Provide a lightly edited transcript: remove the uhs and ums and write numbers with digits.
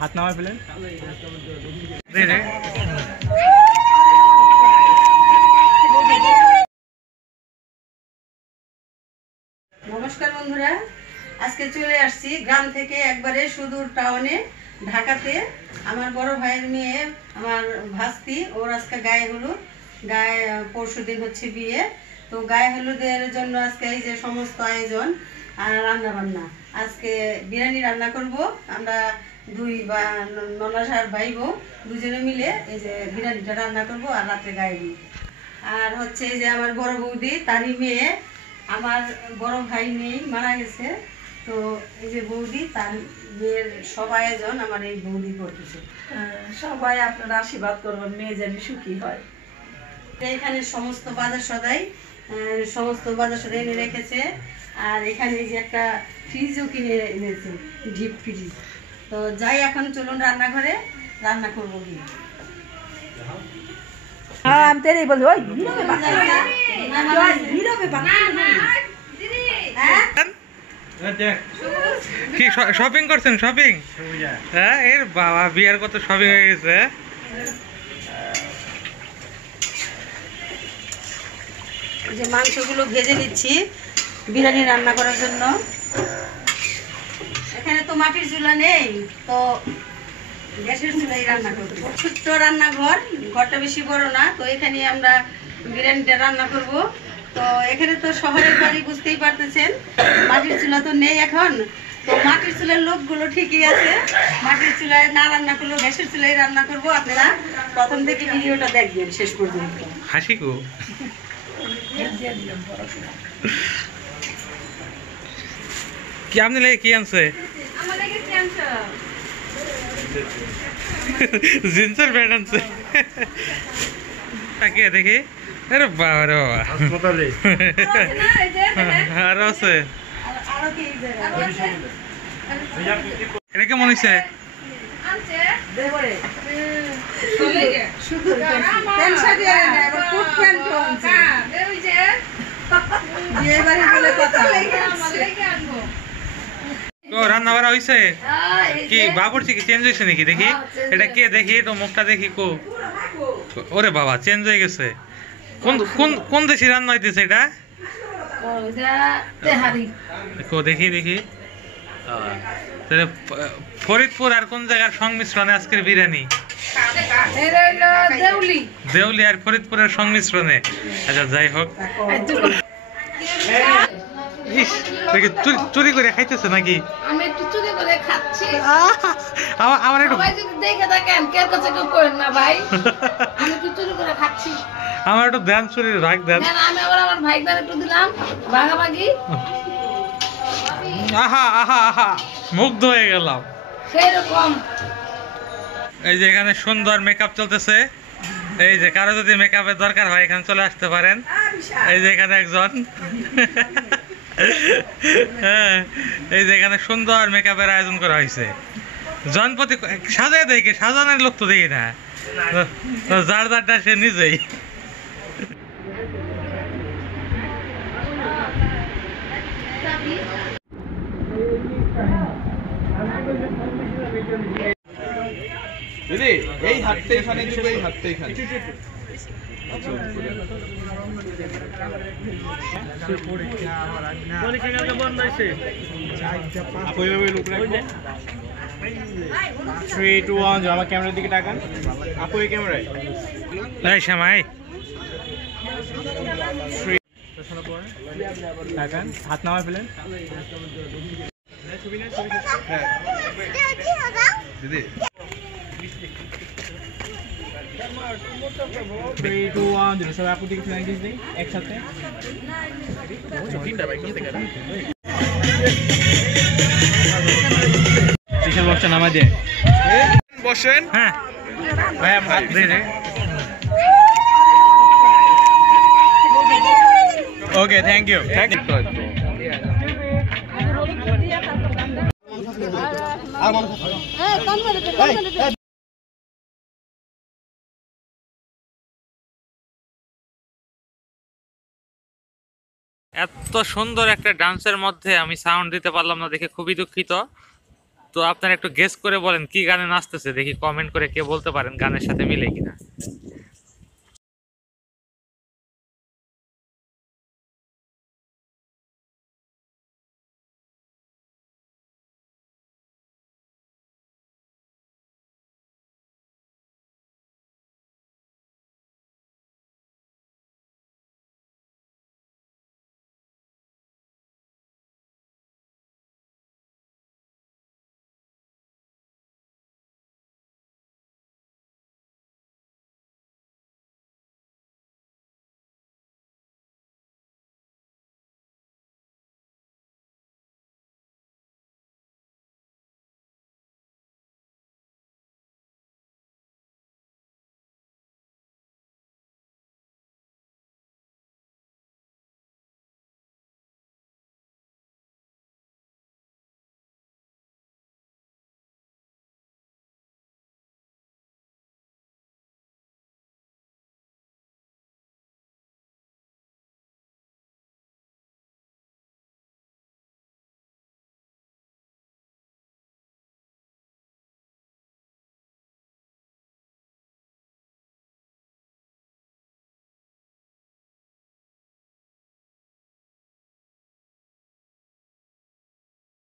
হাত নামা ফেলেন। নমস্কার বন্ধুরা, আজকে চলে আসছি গ্রাম থেকে একবারে সুদূর টাউনে ঢাকাতে। আমার বড় ভাইয়ের মেয়ে, আমার ভাস্তি, ওর আজকে গায়ে হলুদ, পরশুদিন হচ্ছে বিয়ে। তো গায়ে হলুদের জন্য আজকে এই যে সমস্ত আয়োজন আর রান্না বান্না। আজকে বিরিয়ানি রান্না করব আমরা দুই বা ননাস আর ভাই বউ দুজনে মিলে এই যে বিরিয়ানিটা রান্না করব আর রাত্রে গায়ে দিই। আর হচ্ছে এই যে আমার বড় বৌদি, তারই মেয়ে, আমার বড় ভাই নেই, মারা গেছে। তো এই যে বৌদি, তার মেয়ের সব আয়োজন আমার এই বৌদি করতেছে। সবাই আপনারা আশীর্বাদ করবেন, মেয়ে জানি সুখী হয়। এখানে সমস্ত বাজার সদাই এনে রেখেছে। আর এখানে এই যে একটা ফ্রিজও কিনে এনেছে, ডিপ ফ্রিজ। তো যাই, এখন চলুন রান্নাঘরে, রান্না করবো কি। আমি তেরে বলি ওই কি শপিং করছেন? শপিং? হ্যাঁ, এর বাবা বিয়ার কত শপিং হয়ে গেছে। যে মাংসগুলো ভেজে নিচ্ছি বিরিয়ানি রান্না করার জন্য। এখানে তো মাটির চুলা নেই, তো গ্যাসের চুলাই রান্না করবো। ছোট্ট রান্নাঘর, ঘরটা বেশি বড় না, তো এখানে আমরা বিরিয়ানিটা রান্না করব। তো এখানে তো শহরের বাড়ি, বুঝতেই পারতেছেন, মাটির চুলা তো নেই এখন। তো মাটির চুলার লোকগুলো ঠিকই আছে, মাটির চুলায় না রান্না করলেও গ্যাসের চুলাই রান্না করব। আপনারা প্রথম থেকে ভিডিওটা দেখবেন শেষ পর্যন্ত। হাসি গো। কি আপনি লেগে কি আনছে? জিন্সের প্যান্ট আনছে। তাকিয়ে দেখি, আরে বাবা রে বাবা, আর আছে। এটা কেমন হয়েছে? রান্না বাড়া হয়েছে কি? বাবুর্চি কি চেঞ্জ হয়েছে নাকি? দেখি এটা কে, দেখি তো মুখটা দেখি। কো, ওরে বাবা, চেঞ্জ হয়ে গেছে। কোন কোন কোন দেশে রান্না হইতেছে এটা? দেখি দেখি। ফরিদপুর আর কোন জায়গার সংমিশ্রণে আজকের বিরিয়ানি? দেউলি আর ফরিদপুরের সংমিশ্রণে। আচ্ছা, যাই হোক। চুরি করে খাইতেছে নাকি? আমি একটু চুরি করে খাচ্ছি। আমার একটু দেখে দেখেন, কেউ কাছে কেউ করেন না ভাই। আমি একটু চুরি করে খাচ্ছি। আমার একটু দেন, চুরি রাখ দেন। আমি আবার আমার ভাইদের একটু দিলাম, ভাগাভাগি। আহা আহা আহা, মুগ্ধ হয়ে গেলাম। সেরকম। এই যে এখানে সুন্দর মেকআপ চলতেছে। এই যে কারো যদি মেকআপের দরকার হয় এখানে চলে আসতে পারেন। এই যে এখানে একজন, হ্যাঁ, এই যে এখানে সুন্দর মেকআপের আয়োজন করা হয়েছে। জনপতি সাজায় দেখে, সাজানোর লোক তো দেখি না, যার যারটা সে নিজেই। দিদি এই হাতটা এখানে দিবে, এই হাতটা এখানে। আমার ক্যামেরার দিকে তাকান। আপু এই ক্যামেরায়। এই শ্যামাই, তাকান, হাত নামা ফেলেন। দিদি 3, 2, 1, 0 সবাই আপু দিকে ফ্ল্যাঙ্ক দিই একসাথে। চিকেন বক্সটা নামা দিয়ে বসেন। হ্যাঁ ভাই, হাত দিয়ে দে। ওকে, থ্যাংক ইউ। এত সুন্দর একটা ডান্সের মধ্যে আমি সাউন্ড দিতে পারলাম না দেখে খুবই দুঃখিত। তো আপনারা একটু গেস করে বলেন কি গানে নাচতেছে, দেখি কমেন্ট করে কে বলতে পারেন গানের সাথে মিলে কিনা।